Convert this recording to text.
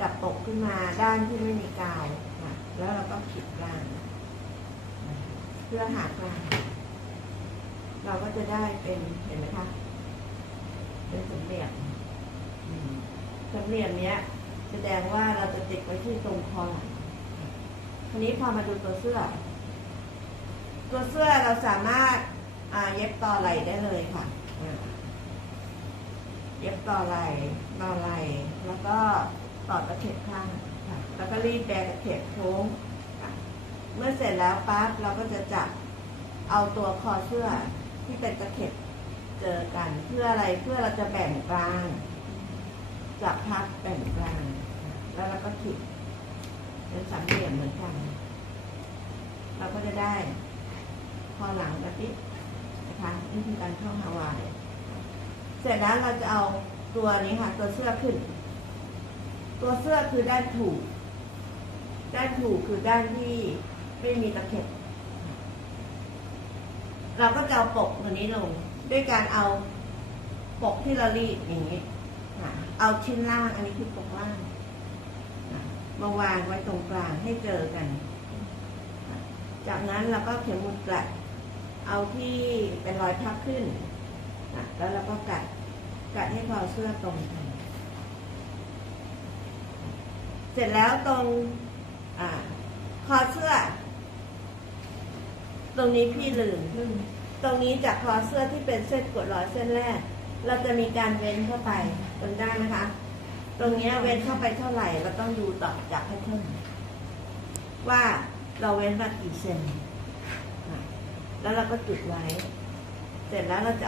จับปกขึ้นมาด้านที่ไม่มีกาวนะแล้วเราก็ขีดกลาง เพื่อหากลาง เราก็จะได้เป็นเห็นไหมคะ เป็นสามเหลี่ยมสามเหลี่ยมเนี้ย แสดงว่าเราจะติดไว้ที่ตรงคอหลังทีนี้พอมาดูตัวเสื้อ ตัวเสื้อเราสามารถเย็บต่อไหล่ได้เลยค่ะเย็บต่อไหล่ต่อไหล่แล้วก็ ต่อตะเข็บข้างแล้วก็รีดแบกตะเข็บโค้ง เมื่อเสร็จแล้วปั๊บเราก็จะจับเอาตัวคอเสื้อที่เป็นตะเข็บเจอกันเพื่ออะไรเพื่อเราจะแบ่งกลางจับพับแบ่งกลาง แล้วเราก็ขีดเป็นสามเหลี่ยมเหมือนกัน เราก็จะได้พอหลังแบบนี้นะคะนี่คือการเข้าฮาวาย เสร็จแล้วเราจะเอาตัวนี้ค่ะ ตัวเสื้อขึ้น ตัวเสื้อคือด้านถูก ด้านถูกคือด้านที่ไม่มีตะเข็บ เราก็จะเอาปกตัวนี้ลง ด้วยการเอาปกที่เรารีดอย่างนี้เอาชิ้นล่าง อันนี้คือปกล่างมาวางไว้ตรงกลางให้เจอกัน จากนั้นเราก็เข็มหมุดกลัด เอาที่เป็นรอยพับขึ้น แล้วเราก็กัด กัดให้พอเสื้อตรงกัน เส ร็จแล้วตรงอาคอเสื้อ ตรงนี้พี่ลืม ตรงนี้จากคอเสื้อที่เป็นเส้นกดร้อยเส้นแรก เราจะมีการเว้นเข้าไปจนได้นะคะ ตรงเนี้ยเว้นเข้าไปเท่าไหร่เราต้องดูต่อจากแพทเทิร์นว่าเราเว้นมากี่เซนอะแล้วเราก็จุดไว้ เสร็จแล้วเราจะ